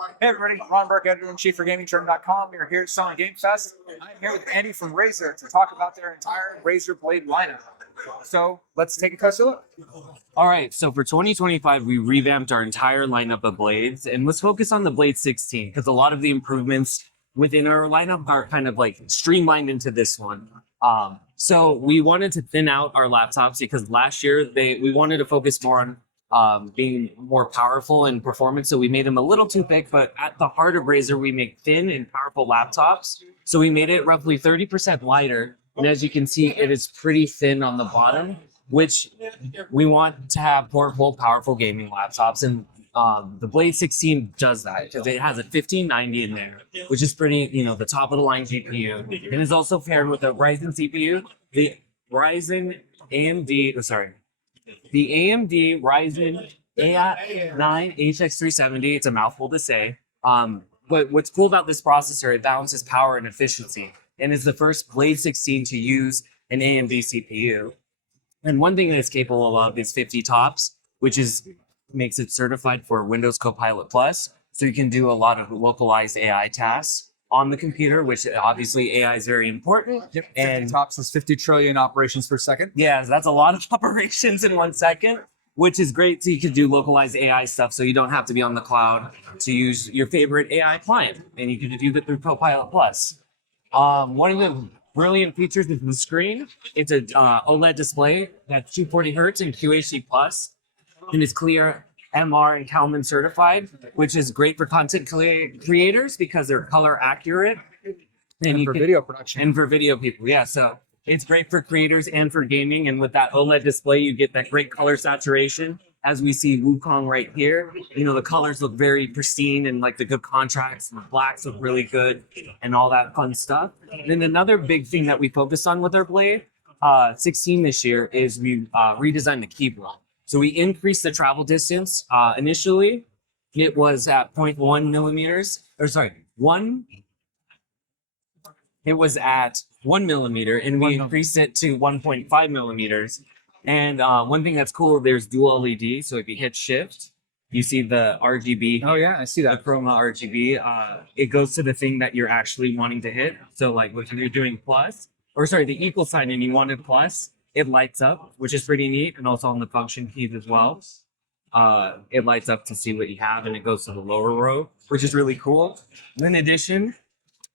Hey everybody, Ron Burke, editor-in-chief for Gamingtrend.com. We're here at Sony Game Fest. I'm here with Andy from Razer to talk about their entire Razer Blade lineup. So let's take a closer look. All right, so for 2025, we revamped our entire lineup of blades, and let's focus on the Blade 16 because a lot of the improvements within our lineup are kind of like streamlined into this one. So we wanted to thin out our laptops because last year we wanted to focus more on being more powerful in performance. So we made them a little too thick, but at the heart of Razer, we make thin and powerful laptops. So we made it roughly 30% lighter. And as you can see, it is pretty thin on the bottom, which we want to have portable, powerful gaming laptops. And the Blade 16 does that because it has a 1590 in there, which is pretty, the top of the line GPU. And is also paired with a Ryzen CPU, the AMD Ryzen AI 9 HX370. It's a mouthful to say. But what's cool about this processor, it balances power and efficiency, and is the first Blade 16 to use an AMD CPU. And one thing that it's capable of is 50 TOPS, which makes it certified for Windows Copilot Plus. So you can do a lot of localized AI tasks on the computer, which obviously AI is very important. Yep, 50 TOPS is 50 trillion operations per second. Yeah, that's a lot of operations in 1 second, which is great. So you can do localized AI stuff, so you don't have to be on the cloud to use your favorite AI client, and you can do that through Copilot Plus. One of the brilliant features is the screen. It's a OLED display that's 240 hertz and QHD plus, and is clear, MR and Kalman certified, which is great for content creators because they're color accurate. And for video production. And for video people, yeah. So it's great for creators and for gaming. And with that OLED display, you get that great color saturation. As we see Wukong right here, the colors look very pristine and like the good contrasts, and the blacks look really good and all that fun stuff. And then another big thing that we focused on with our Blade 16 this year is we redesigned the keyboard. So we increased the travel distance. Initially, it was at 0.1 millimeters, it was at 1 millimeter, and we increased it to 1.5 millimeters. And one thing that's cool, there's dual LED. So if you hit shift, you see the RGB. Oh yeah, I see that. The chroma RGB. It goes to the thing that you're actually wanting to hit. So like when you're doing the equal sign and you wanted plus, it lights up, which is pretty neat. And also on the function keys as well. It lights up to see what you have, and it goes to the lower row, which is really cool. In addition,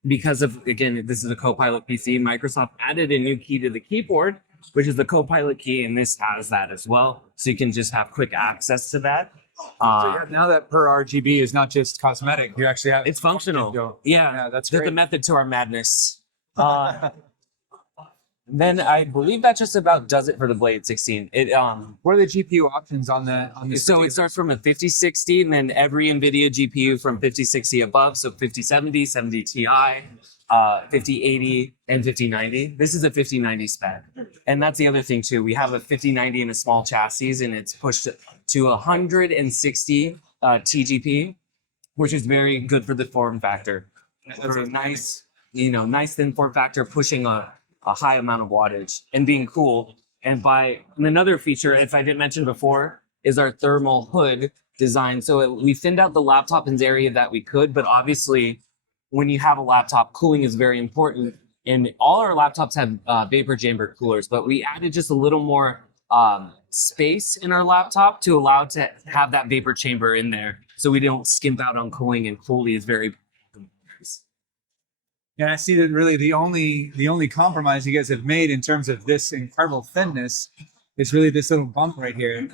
because of, again, this is a Copilot PC, Microsoft added a new key to the keyboard, which is the Copilot key, and this has that as well. So you can just have quick access to that. Now that per RGB is not just cosmetic, you actually have... It's functional. Yeah, that's great. The method to our madness. Then I believe that just about does it for the Blade 16. What are the GPU options on this? So it starts from a 5060, and then every NVIDIA GPU from 5060 above. So 5070, 70 Ti, 5080, and 5090. This is a 5090 spec. And that's the other thing too. We have a 5090 in a small chassis, and it's pushed to 160 TGP, which is very good for the form factor. That's a nice thin form factor, pushing a high amount of wattage and being cool. And another feature, if I didn't mention before, is our thermal hood design. So we thinned out the laptop in the area that we could, but obviously when you have a laptop, cooling is very important. And all our laptops have vapor chamber coolers, but we added just a little more space in our laptop to allow to have that vapor chamber in there, so we don't skimp out on cooling, and cooling is very... And I see that really the only compromise you guys have made in terms of this incredible thinness is really this little bump right here.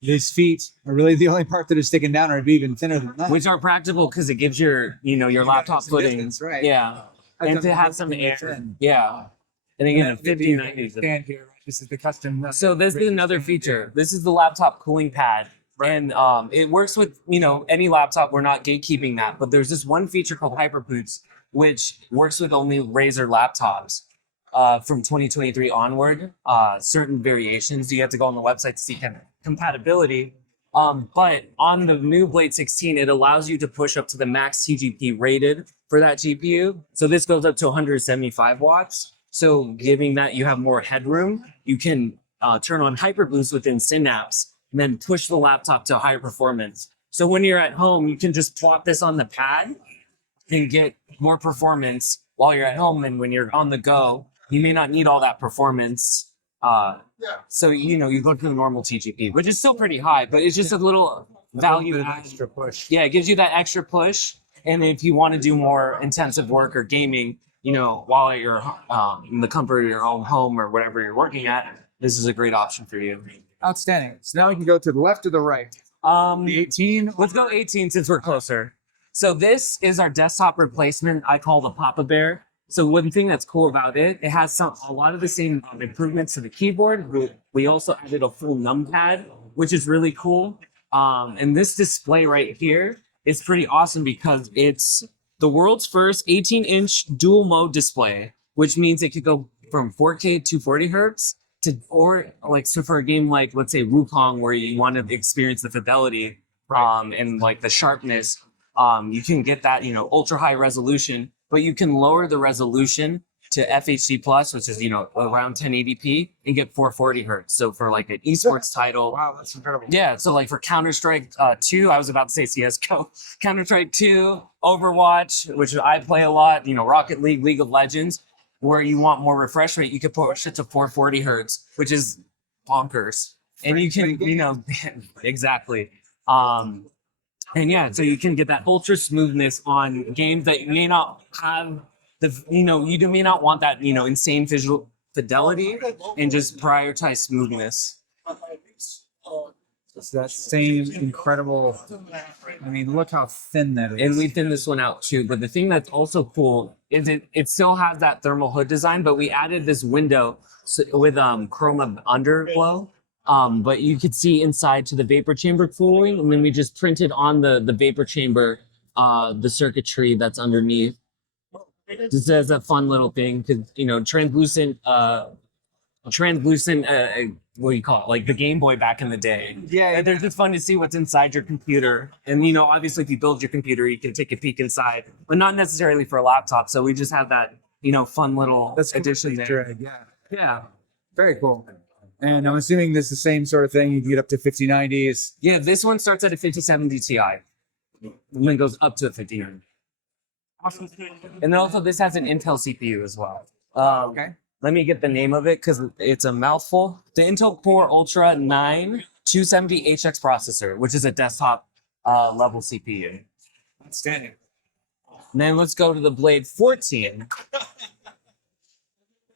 These feet are really the only part that is sticking down, or it'd be even thinner than that. Which are practical because it gives your laptop footing. Distance, right? Yeah. And to have some air. Yeah. And again, a 5090. Stand here. This is the custom. So this is another feature. This is the laptop cooling pad. Right. And it works with any laptop. We're not gatekeeping that, but there's this one feature called HyperBoots, which works with only Razer laptops from 2023 onward. Certain variations, you have to go on the website to see compatibility. But on the new Blade 16, it allows you to push up to the max TGP rated for that GPU. So this goes up to 175 watts. So giving that you have more headroom, you can turn on HyperBoost within Synapse and then push the laptop to higher performance. So when you're at home, you can just plop this on the pad and get more performance while you're at home. And when you're on the go, you may not need all that performance. So, you know, you go to the normal TGP, which is still pretty high, but it's just a little value add. Extra push. Yeah, it gives you that extra push. And if you want to do more intensive work or gaming, you know, while you're in the comfort of your own home or whatever you're working at, this is a great option for you. Outstanding. So now we can go to the left or the right. The 18. Let's go 18 since we're closer. So this is our desktop replacement. I call the Papa Bear. So one thing that's cool about it, it has a lot of the same improvements to the keyboard. We also added a full numpad, which is really cool. And this display right here is pretty awesome because it's the world's first 18-inch dual mode display, which means it could go from 4K to 40 hertz so for a game like, let's say, Wukong, where you want to experience the fidelity and like the sharpness, you can get that, you know, ultra high resolution, but you can lower the resolution to FHD plus, which is, you know, around 1080p, and get 440 hertz. So for like an esports title. Wow, that's incredible. Yeah, so like for Counter-Strike 2, I was about to say CSGO, Counter-Strike 2, Overwatch, which I play a lot, you know, Rocket League, League of Legends, where you want more refresh rate, you could push it to 440 hertz, which is bonkers. And you can, you know, exactly. And yeah, so you can get that ultra smoothness on games that you may not have you may not want that, you know, insane visual fidelity and just prioritize smoothness. It's that same incredible. I mean, look how thin that is. And we thinned this one out too. But the thing that's also cool is it still has that thermal hood design, but we added this window with chroma underglow. But you could see inside to the vapor chamber cooling, and then we just printed on the vapor chamber the circuitry that's underneath. This is a fun little thing because, you know, translucent what do you call it, like the Game Boy back in the day. Yeah, They're just fun to see what's inside your computer. And, you know, obviously if you build your computer, you can take a peek inside, but not necessarily for a laptop. So we just have that, you know, fun little addition there. Yeah. Very cool. And I'm assuming this is the same sort of thing. You can get up to 5090s. Yeah, this one starts at a 5070 Ti. And then goes up to a 5090. And then also this has an Intel CPU as well. Okay. Let me get the name of it because it's a mouthful. The Intel Core Ultra 9 270HX processor, which is a desktop level CPU. Outstanding. And then let's go to the Blade 14.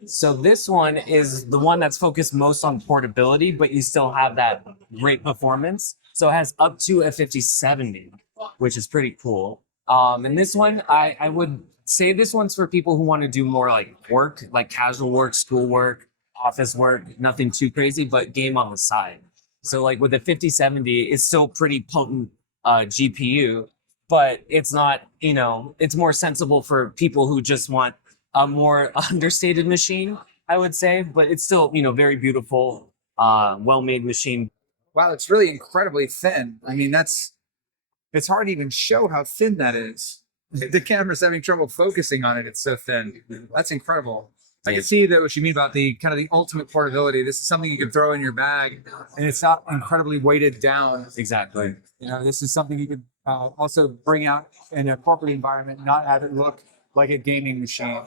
So this one is the one that's focused most on portability, but you still have that great performance. So it has up to a 5070, which is pretty cool. And this one, I would say this one's for people who want to do more like work, like casual work, school work, office work, nothing too crazy, but game on the side. So like with the 5070, it's still pretty potent GPU, but it's not, you know, it's more sensible for people who just want a more understated machine, I would say, but it's still, you know, very beautiful, well-made machine. Wow, it's really incredibly thin. I mean, it's hard to even show how thin that is. The camera's having trouble focusing on it. It's so thin. That's incredible. I can see that what you mean about the kind of the ultimate portability. This is something you can throw in your bag, and it's not incredibly weighted down. Exactly. You know, this is something you could also bring out in a corporate environment, not have it look like a gaming machine.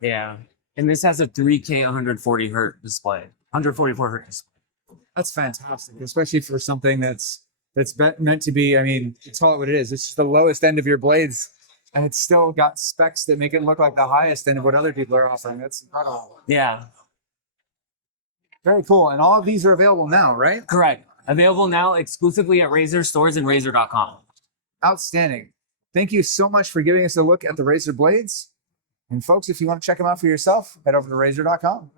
Yeah. And this has a 3K 140 hertz display, 144 hertz display. That's fantastic, especially for something that's meant to be, I mean, it's all what it is. It's just the lowest end of your blades, and it's still got specs that make it look like the highest end of what other people are offering. That's incredible. Yeah. Very cool. And all of these are available now, right? Correct. Available now exclusively at Razer stores and Razer.com. Outstanding. Thank you so much for giving us a look at the Razer Blades. And folks, if you want to check them out for yourself, head over to Razer.com.